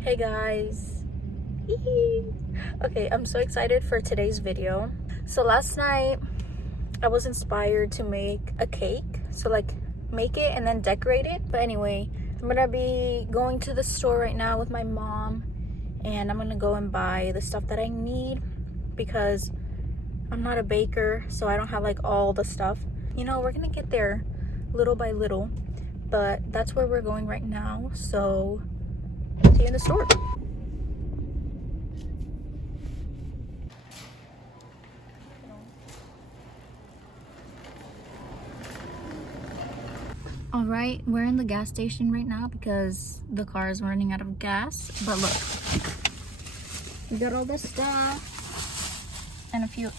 Hey guys. Okay, I'm so excited for today's video. So last night I was inspired to make a cake, so like make it and then decorate it. But anyway, I'm gonna be going to the store right now with my mom, and I'm gonna go and buy the stuff that I need because I'm not a baker, so I don't have like all the stuff. You know, we're gonna get there little by little, but that's where we're going right now. So see you in the store. All right, we're in the gas station right now because the car is running out of gas. But look, we got all this stuff and a few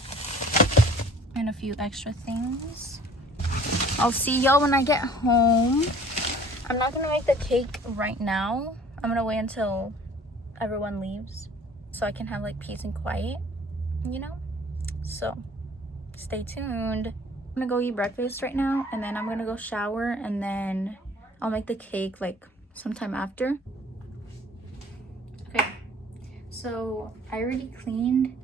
extra things. I'll see y'all when I get home. I'm not gonna make the cake right now. I'm gonna wait until everyone leaves so I can have like peace and quiet, you know? So stay tuned. I'm gonna go eat breakfast right now, and then I'm gonna go shower, and then I'll make the cake like sometime after. Okay, so I already cleaned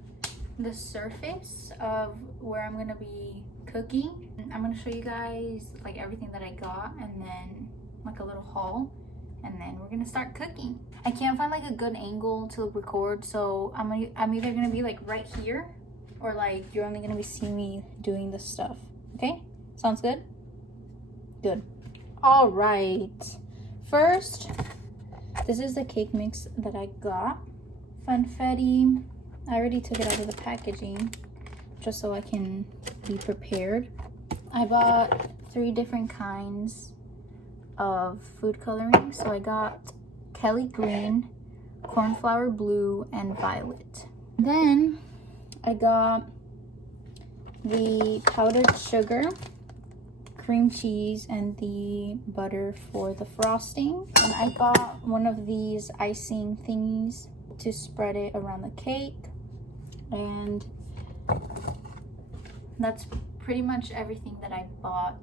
the surface of where I'm gonna be cooking. I'm gonna show you guys like everything that I got, and then like a little haul, and then we're gonna start cooking. I can't find like a good angle to record, so I'm either gonna be like right here, or like you're only gonna be seeing me doing this stuff. Okay, sounds good? Good. All right, first, this is the cake mix that I got. Funfetti. I already took it out of the packaging just so I can be prepared. I bought 3 different kinds of food coloring. So I got Kelly Green, Cornflower Blue, and Violet. Then I got the powdered sugar, cream cheese, and the butter for the frosting. And I got one of these icing thingies to spread it around the cake. And that's pretty much everything that I bought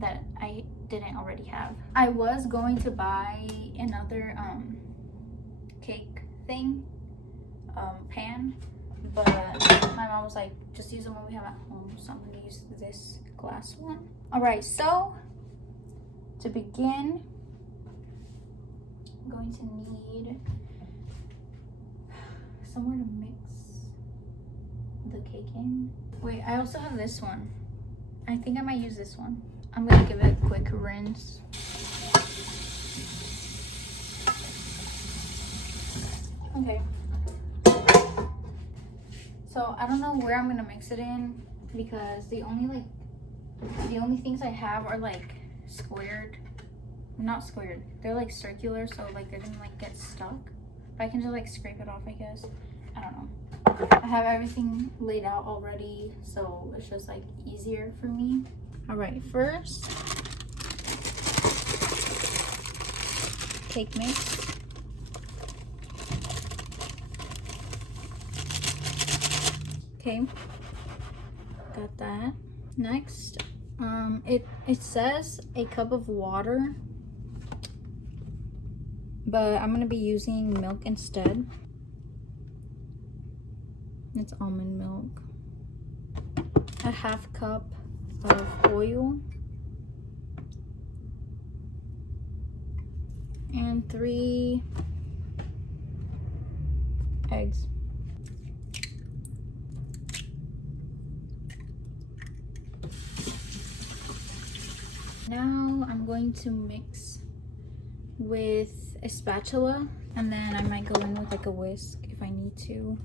that I didn't already have. I was going to buy another cake thing, pan, but my mom was like, just use the one we have at home, so I'm gonna use this glass one. All right, so to begin, I'm going to need somewhere to mix the cake in. Wait, I also have this one. I think I might use this one. I'm gonna give it a quick rinse. Okay. So I don't know where I'm gonna mix it in because the only things I have are like squared. Not squared. They're like circular, so like they're gonna like get stuck. But I can just like scrape it off, I guess. I don't know. I have everything laid out already, so it's just like easier for me. All right, first, cake mix. Okay, got that. Next, it says a cup of water, but I'm gonna be using milk instead. It's almond milk. A half cup of oil, and 3 eggs. Now I'm going to mix with a spatula, and then I might go in with like a whisk if I need to.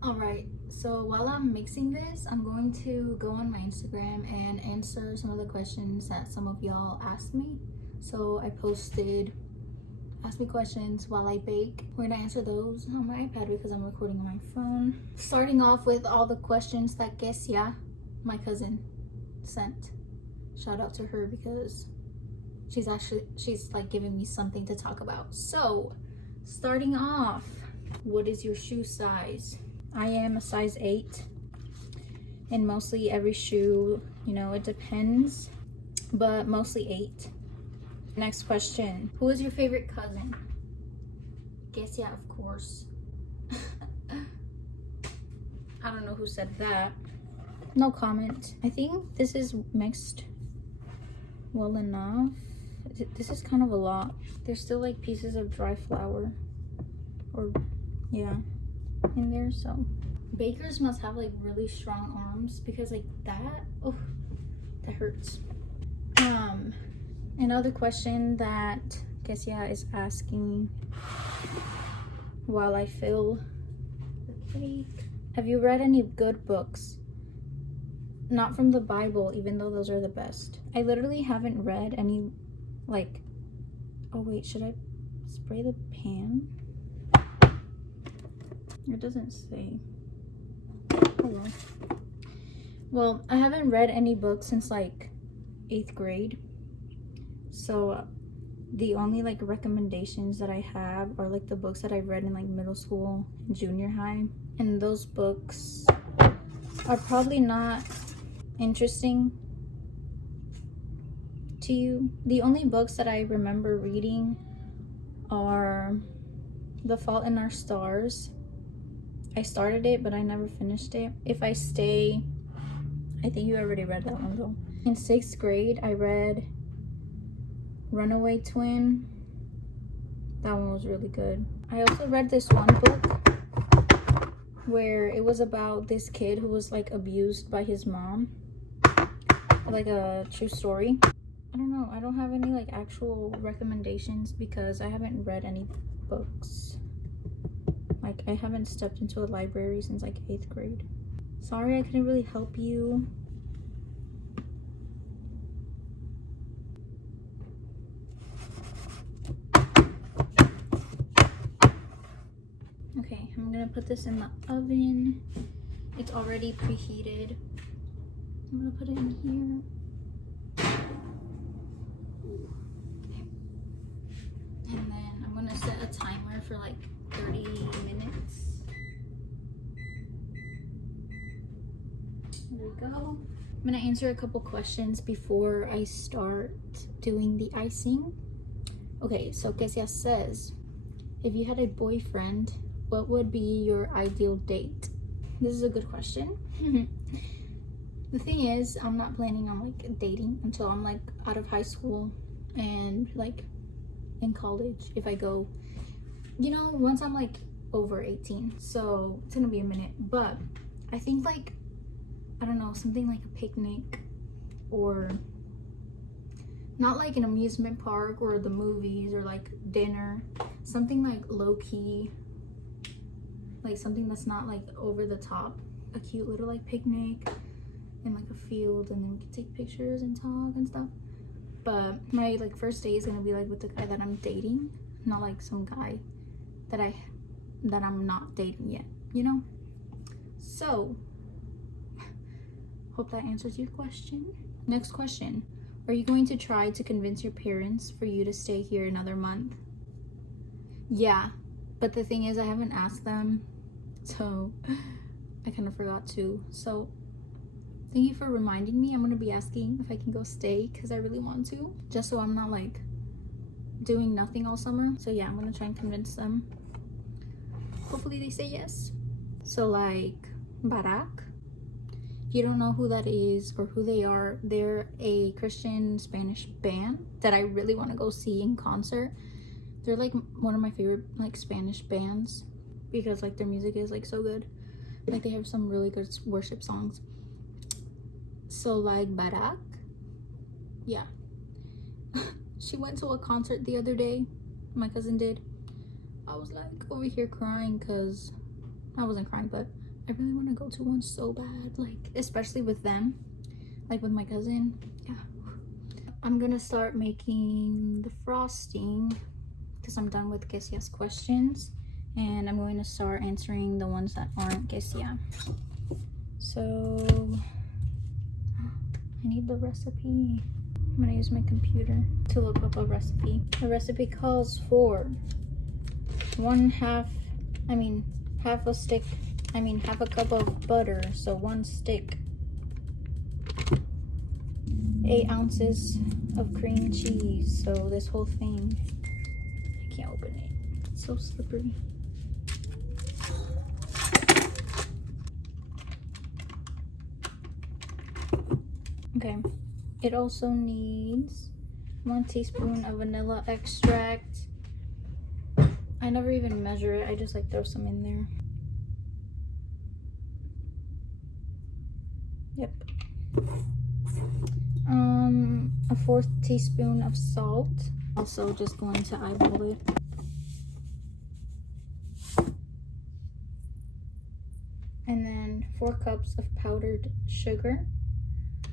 All right, so while I'm mixing this, I'm going to go on my Instagram and answer some of the questions that some of y'all asked me. So I posted ask me questions while I bake. We're gonna answer those on my iPad because I'm recording on my phone. Starting off with all the questions that Kesia, my cousin, sent. Shout out to her because she's like giving me something to talk about. So starting off, what is your shoe size? I am a size 8. And mostly every shoe, you know, it depends, but mostly 8. Next question. Who is your favorite cousin? Guess yeah, of course. I don't know who said that. No comment. I think this is mixed well enough. This is kind of a lot. There's still like pieces of dry flour, or yeah, in there. So bakers must have like really strong arms, because like that, oh, that hurts. Another question that Kesia is asking while I fill the cake. Have you read any good books? Not from the Bible, even though those are the best. I literally haven't read any, like, oh wait, should I spray the pan? It doesn't say. Oh well, I haven't read any books since like 8th grade. So the only like recommendations that I have are like the books that I read in like middle school and junior high. And those books are probably not interesting to you. The only books that I remember reading are The Fault in Our Stars. I started it, but I never finished it. If I Stay, I think you already read that one though. In 6th grade, I read Runaway Twin. That one was really good. I also read this one book where it was about this kid who was like abused by his mom. Like a true story. I don't know. I don't have any like actual recommendations because I haven't read any books. Like I haven't stepped into a library since like 8th grade. Sorry I couldn't really help you. Okay, I'm gonna put this in the oven. It's already preheated. I'm gonna put it in here. Okay. And then I'm gonna set a timer for like 30 minutes. There we go. I'm gonna answer a couple questions before I start doing the icing. Okay, so Kesia says, if you had a boyfriend, what would be your ideal date? This is a good question. The thing is, I'm not planning on like dating until I'm like out of high school and like in college, if I go, you know, once I'm like over 18. So it's gonna be a minute, but I think like, I don't know, something like a picnic, or not like an amusement park or the movies or like dinner, something like low-key, like something that's not like over the top, a cute little like picnic in like a field, and then we can take pictures and talk and stuff. But my like first day is gonna be like with the guy that I'm dating, not like some guy that I'm not dating yet, you know. So hope that answers your question. Next question. Are you going to try to convince your parents for you to stay here another month? Yeah, but the thing is I haven't asked them, so I kind of forgot to. So thank you for reminding me. I'm gonna be asking if I can go stay because I really want to, just so I'm not like doing nothing all summer. So yeah, I'm gonna try and convince them. Hopefully they say yes. So like Barak, if you don't know who that is or who they are, they're a Christian Spanish band that I really want to go see in concert. They're like one of my favorite like Spanish bands because like their music is like so good. Like they have some really good worship songs. So like Barak, yeah. She went to a concert the other day, my cousin did. I was like over here crying because I wasn't crying, but I really want to go to one so bad, like especially with them, like with my cousin. Yeah, I'm gonna start making the frosting because I'm done with Kesia's questions, and I'm going to start answering the ones that aren't Kesia. So I need the recipe. I'm gonna use my computer to look up a recipe. The recipe calls for half a cup of butter, so 1 stick 8 ounces of cream cheese. So this whole thing, I can't open it. It's so slippery. Okay, it also needs 1 teaspoon of vanilla extract. I never even measure it, I just like throw some in there. Yep. A 1/4 teaspoon of salt. Also just going to eyeball it. And then 4 cups of powdered sugar.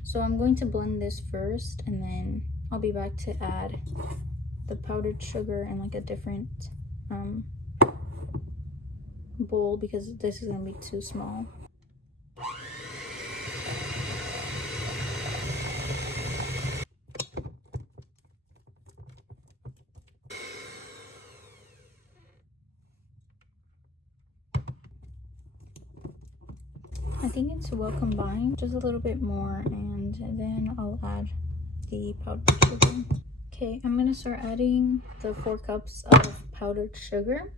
So I'm going to blend this first, and then I'll be back to add the powdered sugar in like a different bowl, because this is gonna be too small. I think it's well combined, just a little bit more, and then I'll add the powdered sugar. Okay, I'm gonna start adding the 4 cups of powdered sugar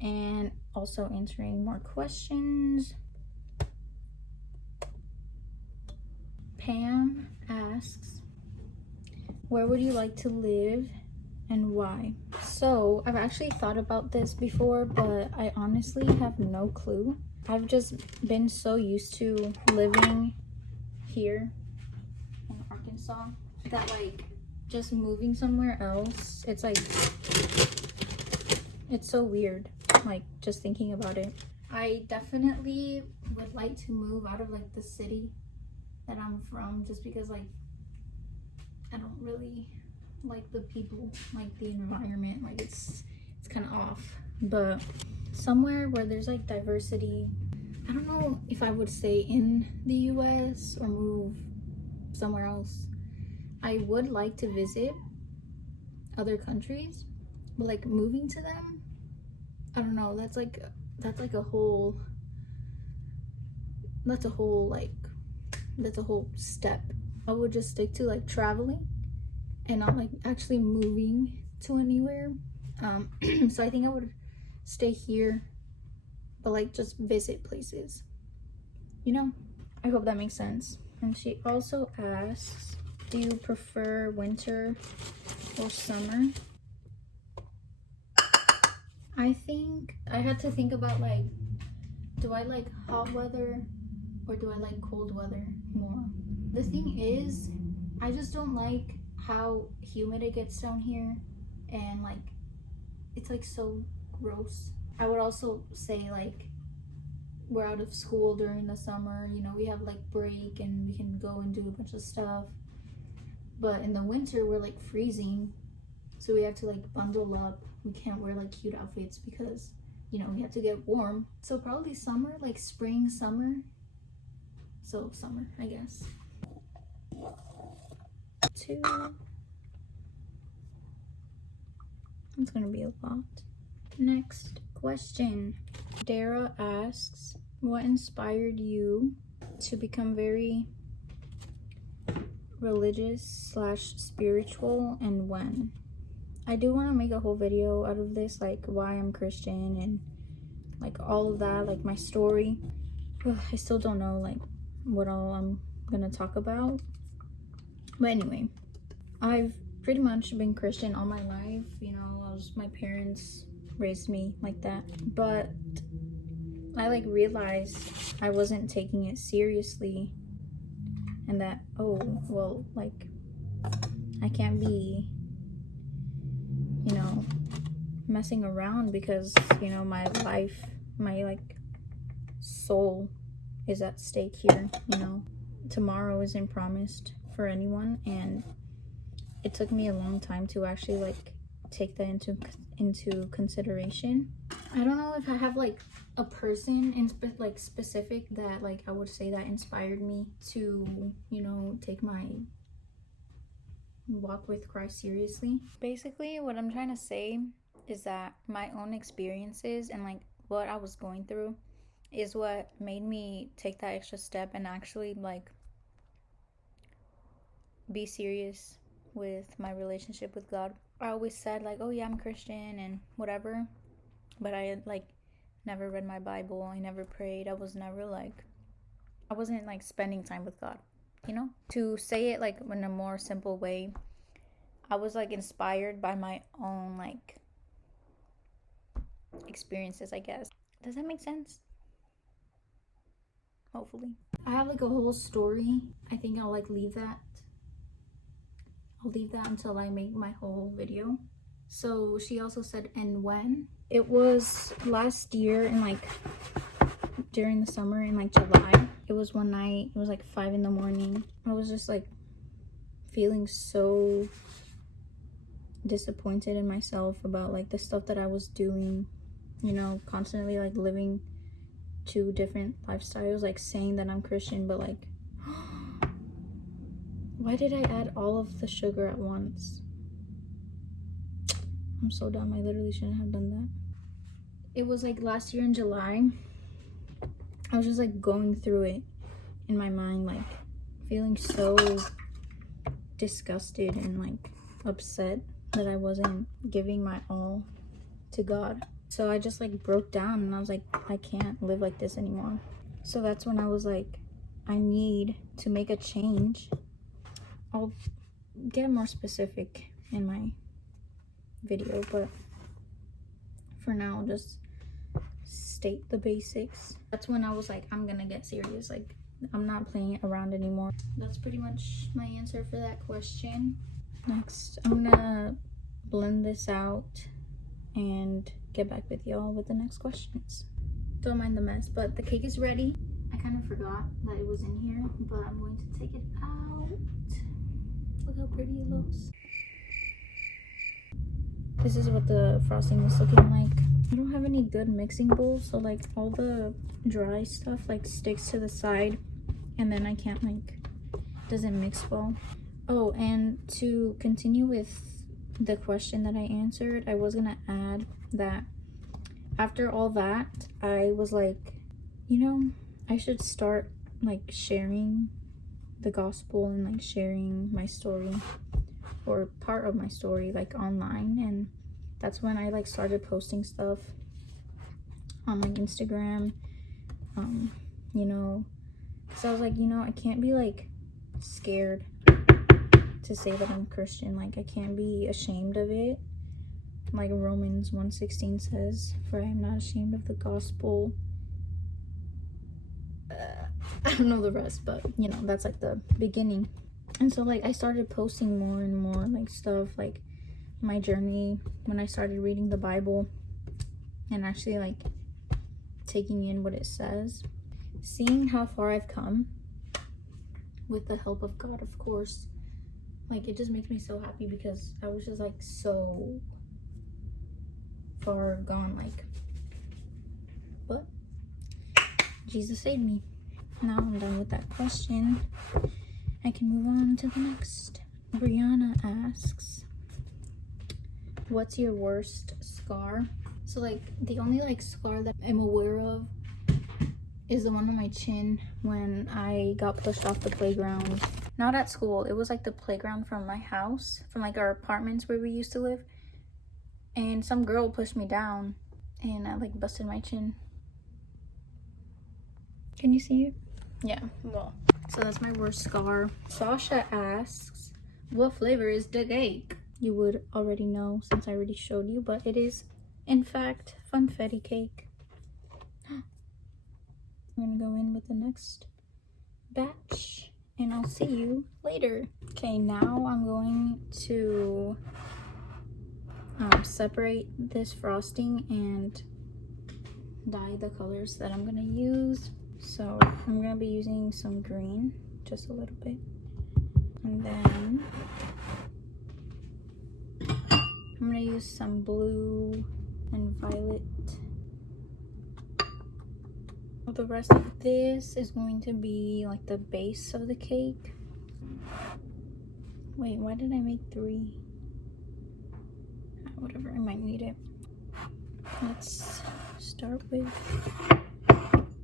and also answering more questions. Pam asks, where would you like to live and why? So I've actually thought about this before, but I honestly have no clue. I've just been so used to living here in Arkansas that like just moving somewhere else, it's like, it's so weird, like just thinking about it. I definitely would like to move out of like the city that I'm from, just because like I don't really like the people, like the environment, like it's kind of off. But somewhere where there's like diversity. I don't know if I would stay in the US or move somewhere else. I would like to visit other countries, but like moving to them, I don't know, that's like a whole step. I would just stick to like traveling and not like actually moving to anywhere. So I think I would stay here, but like just visit places, you know. I hope that makes sense. And she also asks, do you prefer winter or summer? I think I had to think about like, do I like hot weather or do I like cold weather more? The thing is, I just don't like how humid it gets down here, and like it's like so gross. I would also say like we're out of school during the summer, you know, we have like break and we can go and do a bunch of stuff. But in the winter we're like freezing, so we have to like bundle up. We can't wear like cute outfits because, you know, we have to get warm. So probably summer, like spring, summer. So summer, I guess. 2. It's gonna be a lot. Next question. Dara asks, what inspired you to become very religious / spiritual, and when? I do want to make a whole video out of this, like why I'm Christian and like all of that, like my story. I still don't know like what all I'm gonna talk about, but anyway, I've pretty much been Christian all my life, you know. My parents raised me like that, but I like realized I wasn't taking it seriously, and that, oh well, like I can't be, you know, messing around, because, you know, my life, my like soul is at stake here, you know. Tomorrow isn't promised for anyone, and it took me a long time to actually like take that into consideration. I don't know if I have like a person in specific that like I would say that inspired me to, you know, take my walk with Christ seriously. Basically, what I'm trying to say is that my own experiences and like what I was going through is what made me take that extra step and actually like be serious with my relationship with God. I always said like, oh yeah, I'm Christian and whatever, but I like never read my Bible. I never prayed. I wasn't like spending time with God, you know? To say it like in a more simple way, I was like inspired by my own like experiences, I guess. Does that make sense? Hopefully. I have like a whole story. I think I'll leave that until I make my whole video. So she also said, and when? It was last year in like during the summer in like July. It was one night. It was like 5 in the morning. I was just like feeling so disappointed in myself about like the stuff that I was doing, you know, constantly like living 2 different lifestyles, like saying that I'm Christian, but like why did I add all of the sugar at once? I'm so dumb. I literally shouldn't have done that. It was like last year in July. I was just like going through it in my mind, like feeling so disgusted and like upset that I wasn't giving my all to God. So I just like broke down and I was like, I can't live like this anymore. So that's when I was like, I need to make a change. I'll get more specific in my video, but for now, I'll just state the basics. That's when I was like, I'm gonna get serious. Like, I'm not playing around anymore. That's pretty much my answer for that question. Next, I'm gonna blend this out and get back with y'all with the next questions. Don't mind the mess, but the cake is ready. I kind of forgot that it was in here, but I'm going to take it out. Look how pretty it looks. This is what the frosting is looking like. I don't have any good mixing bowls, so like all the dry stuff like sticks to the side and then I can't like, doesn't mix well. Oh, and to continue with the question that I answered, I was gonna add that after all that, I was like, you know, I should start like sharing the gospel and like sharing my story or part of my story like online. And that's when I like started posting stuff on like Instagram, you know, because I was like, you know, I can't be like scared to say that I'm Christian. Like, I can't be ashamed of it. Like Romans 1:16 says, for I am not ashamed of the gospel. I don't know the rest, but you know, that's like the beginning. And so like I started posting more and more like stuff, like my journey when I started reading the Bible and actually like taking in what it says, seeing how far I've come with the help of God, of course. Like, it just makes me so happy because I was just like so far gone, like, but Jesus saved me. Now I'm done with that question. I can move on to the next. Brianna asks, what's your worst scar? So like the only like scar that I'm aware of is the one on my chin when I got pushed off the playground. Not at school, it was like the playground from my house, from like our apartments where we used to live. And some girl pushed me down and I like busted my chin. Can you see it? Yeah, well, so that's my worst scar. Sasha asks, what flavor is the cake? You would already know since I already showed you, but it is in fact funfetti cake. I'm gonna go in with the next batch and I'll see you later. Okay, now I'm going to separate this frosting and dye the colors that I'm gonna use. So I'm gonna be using some green, just a little bit, and then I'm gonna use some blue and violet. The rest of this is going to be like the base of the cake. Wait, why did I make 3? Whatever, I might need it. Let's start with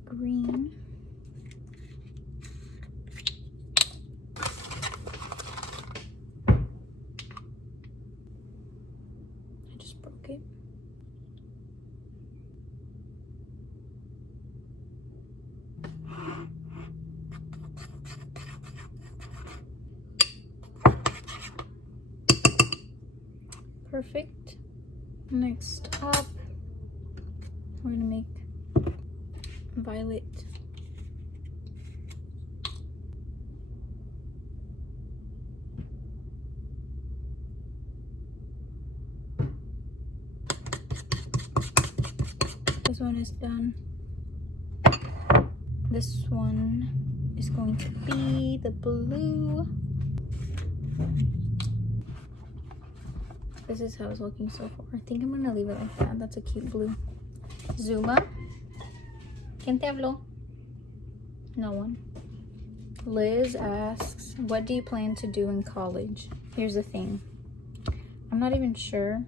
green. Perfect. Next up, we're gonna make violet. This one is done. This one is going to be the blue. This is how it's looking so far. I think I'm gonna leave it like that. That's a cute blue. Zuma. ¿Quién te habló? No one. Liz asks, what do you plan to do in college? Here's the thing. I'm not even sure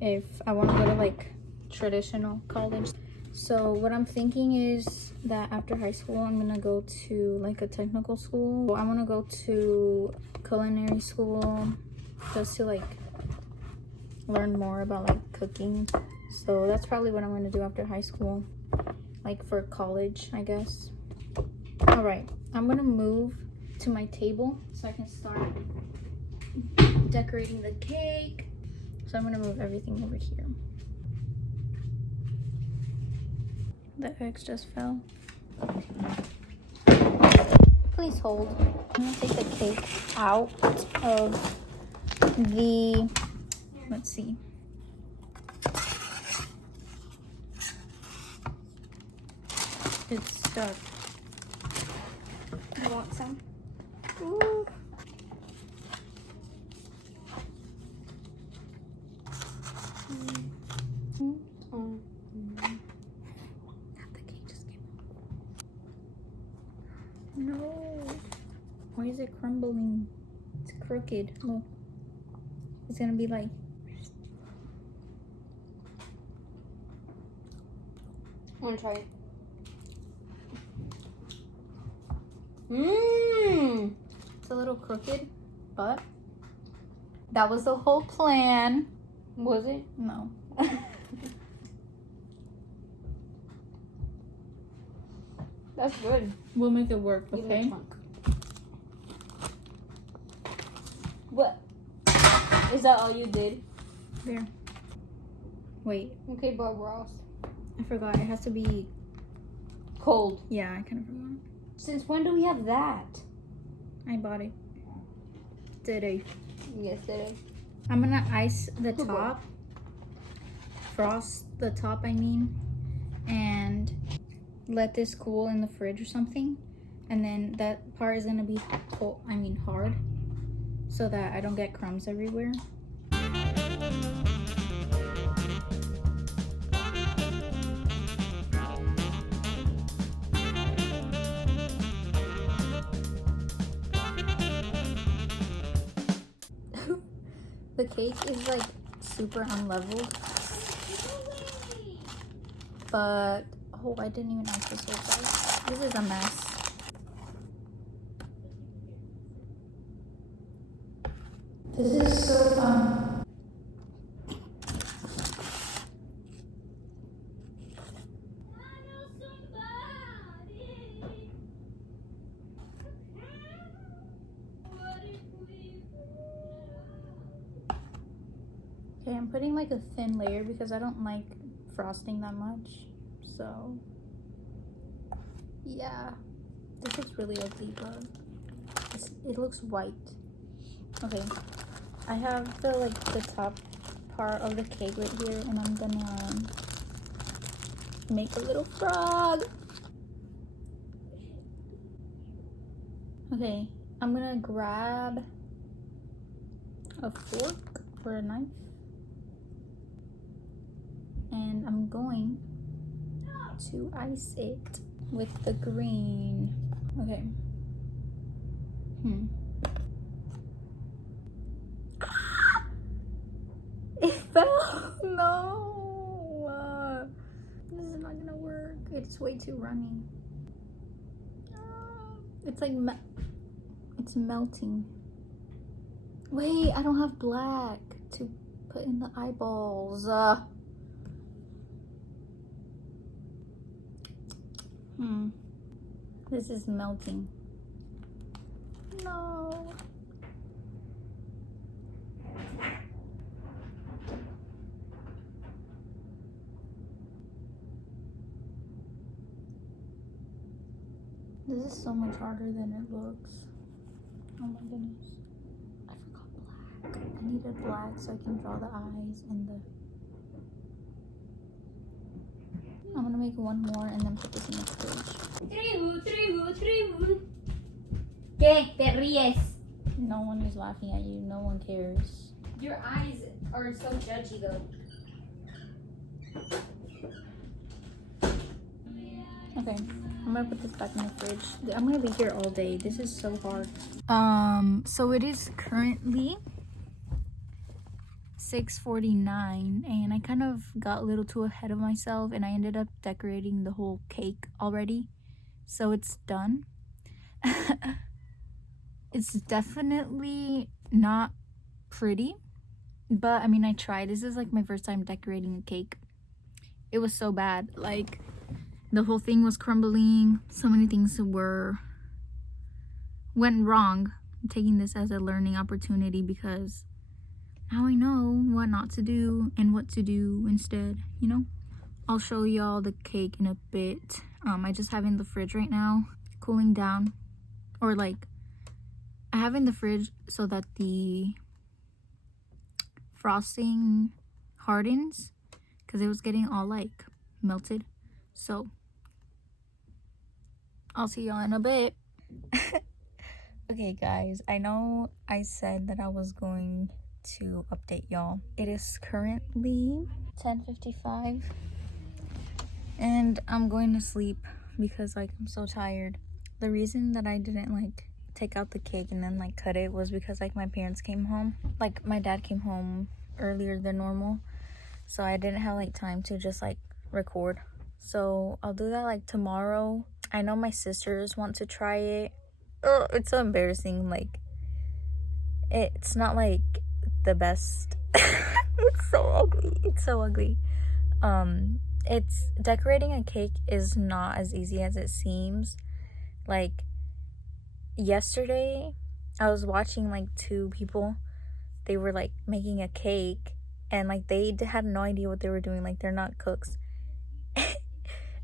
if I want to go to like traditional college. So what I'm thinking is that after high school, I'm gonna go to like a technical school. I want to go to culinary school just to like learn more about like cooking. So that's probably what I'm gonna do after high school, like for college, I guess. All right, I'm gonna move to my table so I can start decorating the cake. So I'm gonna move everything over here. The eggs just fell. Please hold. I'm gonna take the cake out of the, let's see. It's stuck. I want some. Ooh. The cake just came off. No. Why is it crumbling? It's crooked. Look. It's gonna be like. I wanna try it. Mmm. It's a little crooked, but that was the whole plan. Was it? No. That's good. We'll make it work, Give me a okay? chunk. What? Is that all you did? There. Wait, Okay, Bob Ross. I forgot. It has to be. Cold. Yeah, I kind of forgot. Since when do we have that? I bought it today. Yesterday. I'm gonna ice the Good boy. top, frost the top, I mean, and let this cool in the fridge or something. And then that part is gonna be cold, hard, so that I don't get crumbs everywhere. The cake is like super unleveled, but oh, I didn't even ice this whole side. This is a mess. This is so fun. Okay, I'm putting like a thin layer because I don't like frosting that much. So, yeah. This looks really ugly, but it looks white. Okay, I have the top part of the cake right here, and I'm gonna make a little frog. Okay, I'm gonna grab a fork or a knife, and I'm going to ice it with the green. Okay. It fell. No. This is not gonna work. It's way too runny. It's like it's melting. Wait, I don't have black to put in the eyeballs. This is melting. No. This is so much harder than it looks. Oh my goodness. I forgot black. I needed black so I can draw the eyes and the... I'm gonna make one more and then put this in the fridge. Tribu. ¿Qué? ¿Te ríes? No one is laughing at you. No one cares. Your eyes are so judgy though. Okay, I'm gonna put this back in the fridge. I'm gonna be here all day. This is so hard. So it is currently 6:49 and I kind of got a little too ahead of myself and I ended up decorating the whole cake already. So it's done. It's definitely not pretty, but I mean, I tried. This is like my first time decorating a cake. It was so bad. Like, the whole thing was crumbling. So many things went wrong. I'm taking this as a learning opportunity because now I know what not to do and what to do instead, you know? I'll show y'all the cake in a bit. I just have it in the fridge right now, cooling down. Or like, I have it in the fridge so that the frosting hardens because it was getting all like melted. So I'll see y'all in a bit. Okay guys, I know I said that I was going to update y'all. It is currently 10:55 and I'm going to sleep because like I'm so tired. The reason that I didn't like take out the cake and then like cut it was because like my parents came home. Like my dad came home earlier than normal, so I didn't have like time to just like record. So I'll do that like tomorrow. I know my sisters want to try it. Oh, it's so embarrassing. Like, it's not like the best. It's so ugly. It's so ugly. It's decorating a cake is not as easy as it seems. Like, yesterday I was watching like two people. They were like making a cake and like they had no idea what they were doing. Like, they're not cooks.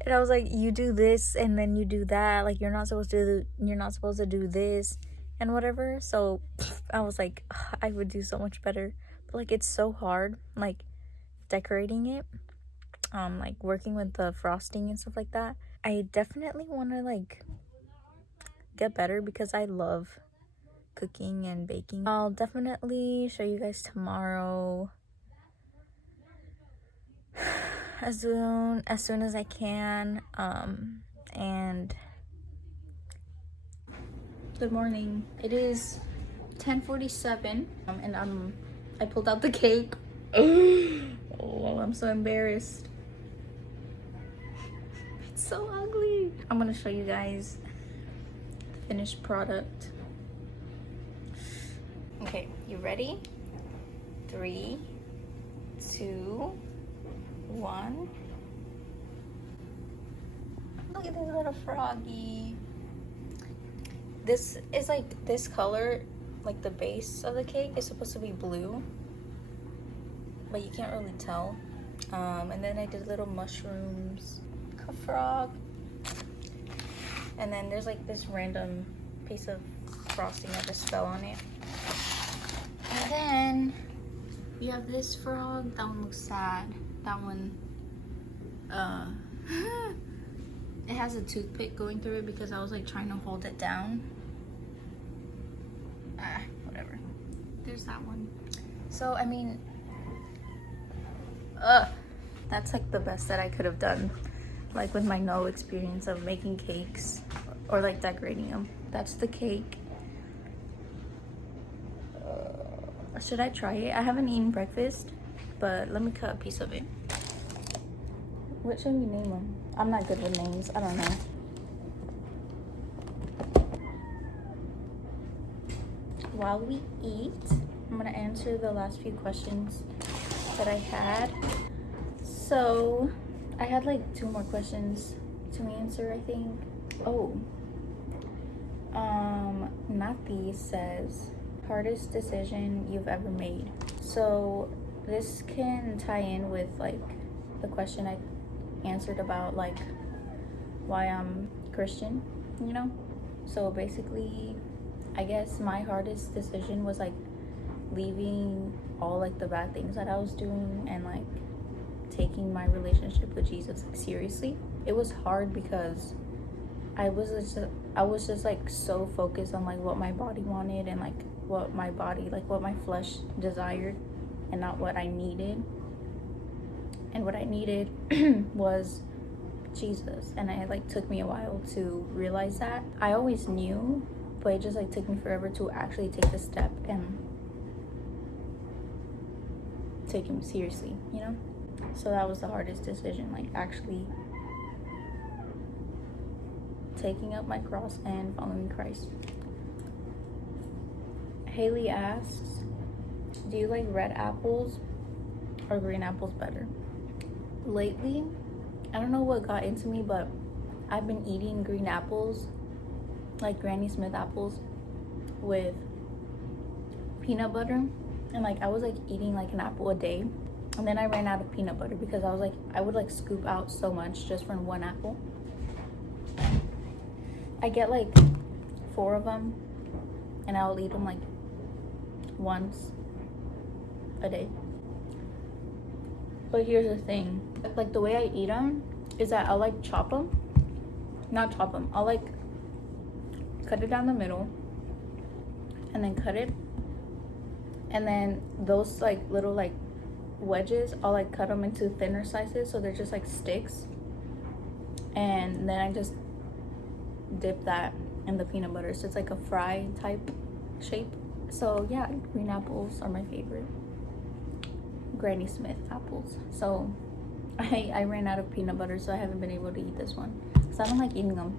And I was like, you do this and then you do that. Like, you're not supposed to do this and whatever. So I was like, I would do so much better. But like, it's so hard, like decorating it, like working with the frosting and stuff like that. I definitely want to like get better because I love cooking and baking. I'll definitely show you guys tomorrow as soon as I can. And good morning. It is 10:47 and I pulled out the cake. Oh, I'm so embarrassed. It's so ugly. I'm gonna show you guys the finished product. Okay, you ready? 3, 2, 1. Look at this little froggy. This is like this color, like the base of the cake is supposed to be blue, but you can't really tell. And then I did little mushrooms, a frog, and then there's like this random piece of frosting that just fell on it. And then we have this frog. That one looks sad. That one, it has a toothpick going through it because I was like trying to hold it down. Whatever. There's that one. So I mean, that's like the best that I could have done, like with my no experience of making cakes or like decorating them. That's the cake. Should I try it? I haven't eaten breakfast, but let me cut a piece of it. What should we name them? I'm not good with names. I don't know. While we eat, I'm gonna answer the last few questions that I had. So I had like 2 more questions to answer, I think. Oh, Nathi says, hardest decision you've ever made. So this can tie in with like the question I answered about like why I'm Christian. you know? So basically, I guess my hardest decision was like leaving all like the bad things that I was doing and like taking my relationship with Jesus like seriously. It was hard because I was just like so focused on like what my body wanted and like what my body, like what my flesh desired, and not what I needed. And what I needed was Jesus, and it like took me a while to realize that. I always knew, but it just like took me forever to actually take the step and take him seriously, you know? So that was the hardest decision, like actually taking up my cross and following Christ. Haley asks, do you like red apples or green apples better? Lately, I don't know what got into me, but I've been eating green apples, like Granny Smith apples, with peanut butter. And like I was like eating like an apple a day, and then I ran out of peanut butter because I was like, I would like scoop out so much just from one apple. I get like 4 of them, and I'll eat them like once a day. But here's the thing, like the way I eat them is that I'll like chop them, not chop them, I'll like cut it down the middle and then cut it, and then those like little like wedges, I'll like cut them into thinner slices so they're just like sticks, and then I just dip that in the peanut butter so it's like a fry type shape. So yeah, green apples are my favorite. Granny Smith apples. So I ran out of peanut butter, so I haven't been able to eat this one because I don't like eating them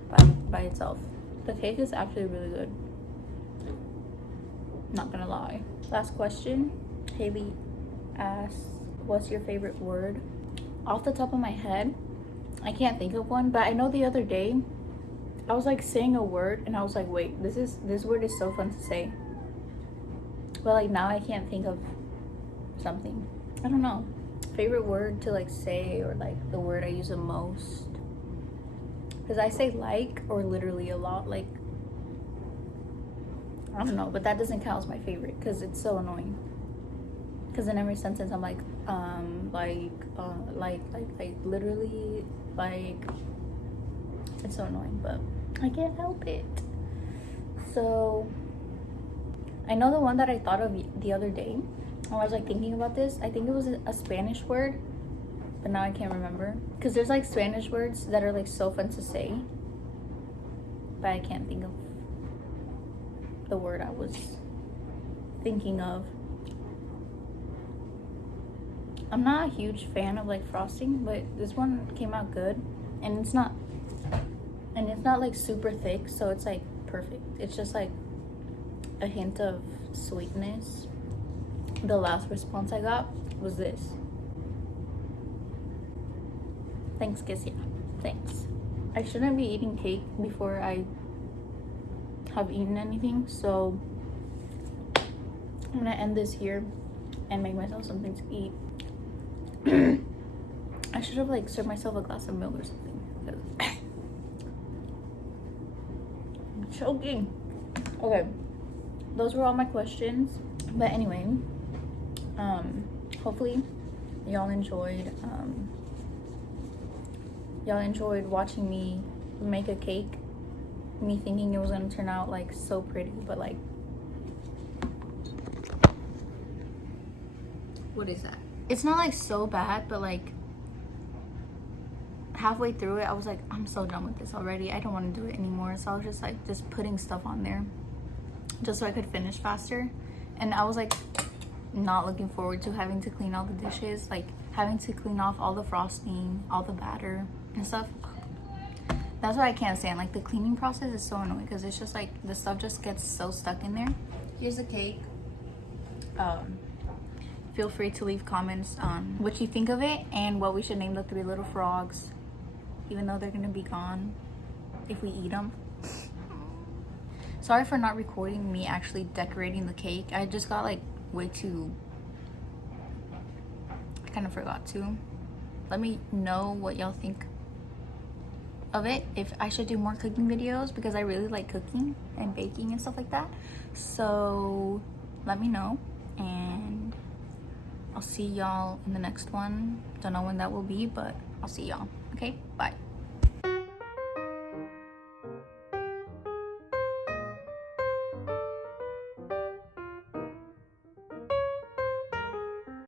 by itself. The cake is actually really good, not gonna lie. Last question. Haley asks, what's your favorite word? Off the top of my head, I can't think of one, but I know the other day I was like saying a word and I was like, wait, this word is so fun to say, but like now I can't think of something. I don't know. Favorite word to like say, or like the word I use the most, because I say like or literally a lot. Like I don't know, but that doesn't count as my favorite because it's so annoying. Because in every sentence I'm like literally like, it's so annoying, but I can't help it. So I know the one that I thought of the other day. I was like thinking about this. I think it was a Spanish word, but now I can't remember. Because there's like Spanish words that are like so fun to say, but I can't think of the word I was thinking of. I'm not a huge fan of like frosting, but this one came out good, and it's not like super thick, so it's like perfect. It's just like a hint of sweetness. The last response I got was this. Thanks, Kisia. Thanks. I shouldn't be eating cake before I have eaten anything, so I'm gonna end this here and make myself something to eat. I should have like served myself a glass of milk or something because I'm choking. Okay, those were all my questions, but anyway, hopefully y'all enjoyed watching me make a cake, me thinking it was gonna turn out like so pretty, but like, what is that? It's not like so bad, but like halfway through it I was like, I'm so done with this already, I don't want to do it anymore. So I was just like putting stuff on there just so I could finish faster, and I was like not looking forward to having to clean all the dishes, like having to clean off all the frosting, all the batter and stuff. That's what I can't stand. Like the cleaning process is so annoying because it's just like the stuff just gets so stuck in there. Here's the cake. Feel free to leave comments on what you think of it and what we should name the 3 little frogs, even though they're gonna be gone if we eat them. Sorry for not recording me actually decorating the cake. I just got like way too, I kind of forgot to. Let me know what y'all think of it if I should do more cooking videos, because I really like cooking and baking and stuff like that. So let me know, and I'll see y'all in the next one. Don't know when that will be, but I'll see y'all. Okay, bye.